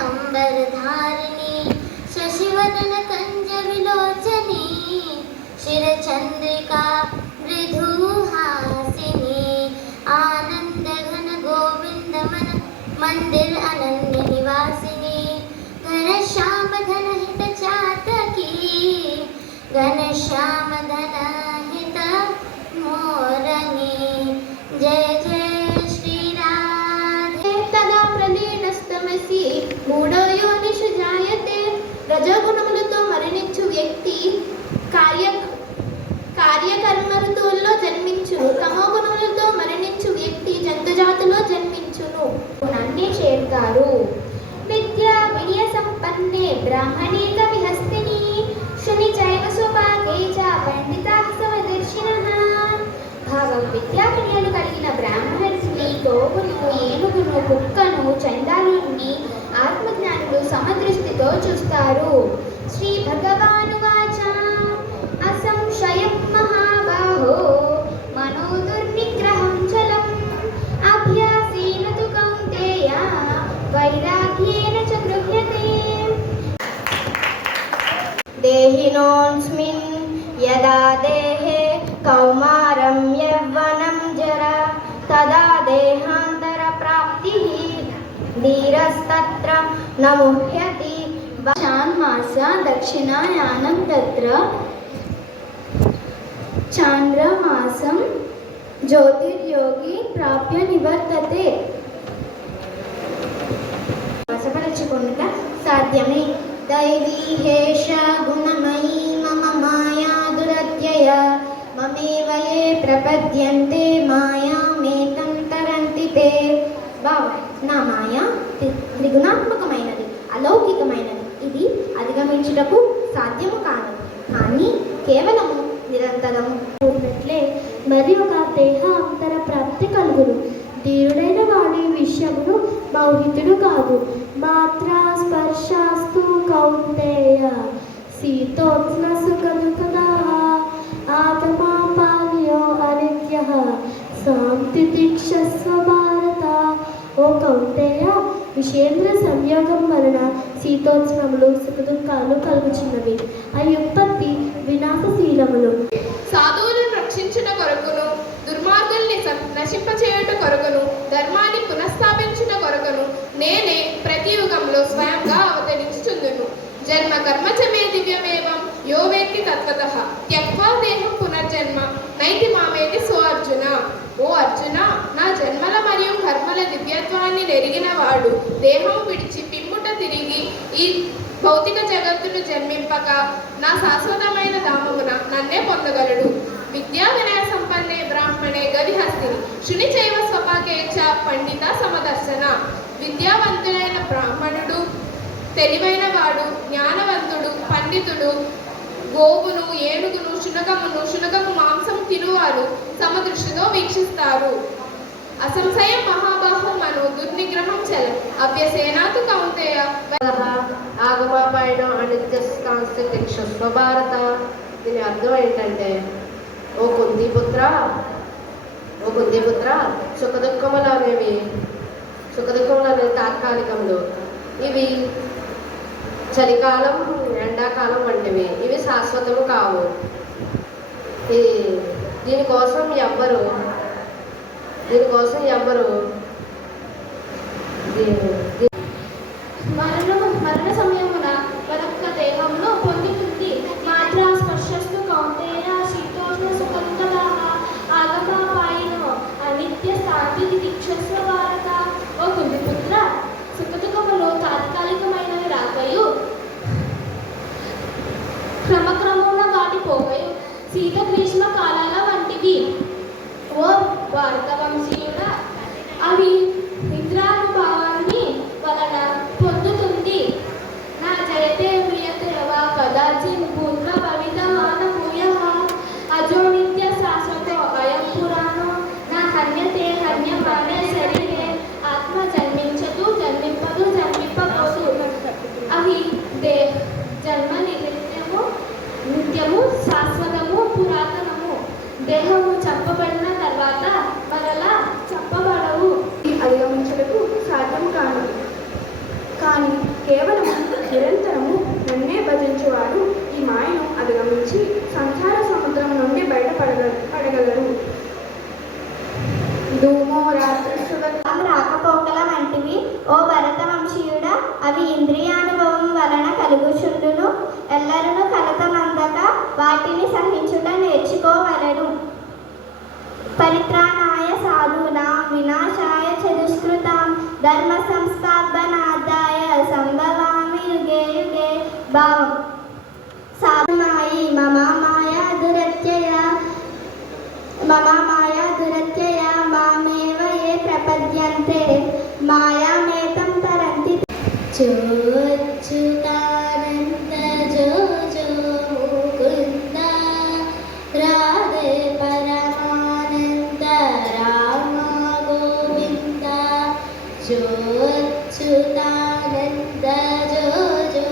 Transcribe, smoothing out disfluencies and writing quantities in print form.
अंबरधारिणी शशिवदन कंज विलोचनी शिरचंद्रिका मृदुहासिनी आनंद घन गोविंद मन मंदिर अनन्य निवासिनी घनश्याम धन हित चातकी घनश्याम धन हित मोरनी जय जय श्री राधे। तदा प्रलीनस्तमसि मूढो योनिषु जायते రజోగుణములతో మరణించు వ్యక్తి కార్యకర్మ ఋతువుల్లో జన్మించును. తమో గుణములతో మరణించు వ్యక్తి జంతుజాతిలో జన్మించును. నన్నే చేరుతారు. విద్యా వినయ సంపన్నే బ్రాహ్మణే కవిహస్తిని శుని చైవ సుభాగే చ పండితాః సమదర్శినః. భావం విద్యా వినయాలు కలిగిన బ్రాహ్మణుని, గోవును, ఏనుగును, కుక్కను, చండాలుని ఆత్మజ్ఞానులు సమదృష్టితో చూస్తారు. శ్రీ భగవానువాచ అసంశయం మహాబాహో మనోదుర్నిగ్రహం చలం అభ్యాసేన తు కౌంతేయ వైరాగ్యేన చ గృహ్యతే. దేహినోऽస్మిన్ యదా దేహే కౌమారం యవ్వనం జరా తదా దేహాంతర ప్రాప్తిః ధీరస్తత్ర న ముహ్యతి. చాన్మాస దక్షిణాయానం తత్ర చాంద్రమాసం జ్యోతిర్యోగి ప్రాప్య నివర్తతే. వశపరచుకొనుట సాధ్యమే. దైవీహేష గుణమయీ మమ మాయా దురత్యయ మమేవ యే ప్రపద్యంతే మాయామేతం తరంతి తే. నా మాయ త్రిగుణాత్మకమైనది, అలౌకికమైనది. ఇది అధిగమించుటకు సాధ్యము కాదు, కానీ కేవలము నిరంతరము ఉన్నట్లే మరి ఒక దేహాంతర ప్రాప్తి కలుగును. ధీరుడైన వాడి విషయమును మౌహితుడు కాదు. మాత్రా స్పర్శాస్తు కౌంతేయ శీతోష్ణ సుఖ దుఃఖదాః ఆత్మాపానీయో అనిత్యః శాంతితిక్షస్వ భారత. ఓ కౌంతేయ, విషేంద్ర సంయోగం వలన శీతోష్ణములు సుఖదుఖాలు కలుగుచున్నవి. అవి ఉత్పత్తి వినాశశీలములు. సాధువులను రక్షించిన కొరకును, దుర్మార్గుల్ని నశింపచేయుట కొరకును, ధర్మాన్ని పునఃస్థాపించిన కొరకును నేనే ప్రతి యుగంలో స్వయంగా అవతరించుచుందును. జన్మ కర్మ చ మే దివ్యమేవం యో వేత్తి తత్వతః త్యక్వా దేహం పునర్జన్మ నైతి మామేతి సో అర్జున. ఓ అర్జున, నా జన్మల మరియు కర్మల దివ్యత్వాన్ని నెరిగిన వాడు దేహం విడిచి పిమ్ముట తిరిగి ఈ భౌతిక జగత్తును జన్మింపక నా శాశ్వతమైన ధామమున నన్నే పొందగలడు. విద్యా వినయ సంపన్నే బ్రాహ్మణే గవిహస్తిని శుని చైవ స్వపాకే చ పండిత సమదర్శన. విద్యావంతుడైన బ్రాహ్మణుడు, తెలివైన వాడు, జ్ఞానవంతుడు, పండితుడు గోవును, ఏనుగును, శునకము మాంసం తినువారు సమదృష్టితో వీక్షిస్తారు. అసంశయం మహాబాహు మను దుర్నిగ్రహం చలం అభ్యసేనాతు కౌంతేయ. ఆగమాపాయన అనిత్యస్కాంస్తిక్షస్వ భారత. దీని అర్థం ఏంటంటే, ఓ కుంతిపుత్ర సుఖదుఖములు అనేవి తాత్కాలికములు. ఇవి చలికాలం, ఎండాకాలం వంటివి. ఇవి శాశ్వతము కావు. దీనికోసం ఎవ్వరు మరణ సమయమున మరొక దేహంలో పొందుతుంది. మాత్రా స్పర్శస్తు కౌంతేయ శీతోష్ణ సుఖదుఃఖదాః ఆగమాపాయినో అనిత్య శాంతితిక్షస్వ భారత. ఓ కుంతిపుత్ర, సుఖదుఖములు తాత్కాలికమైనవి రాకయు క్రమక్రమమున వాటి పోగయు శీత గ్రీష్మ కాలాల వంటివి. ఓ భారతవంశీయుడా, అవి నిద్రానుభవాన్ని వలన పొందుతున్న కలుగుచుండును. ఎల్లరును కలతనందక వాటిని సహించుట నేర్చుకోవలెను. పరిత్రాణాయ సాధూనాం వినాశాయ చ దుష్కృతాం ధర్మ సంస్థాపనార్థాయ సంభవామి యుగే యుగే. భావం సాధమాయి మమ మాయా దురత్యయ మామేవ ఏ ప్రపద్యంతే మాయామేతం తరంతి. జోచ్యుతానంద జో జో ముకుంద రాధే పరమానంద రామ గోవింద. జోచ్యుతానంద జో జో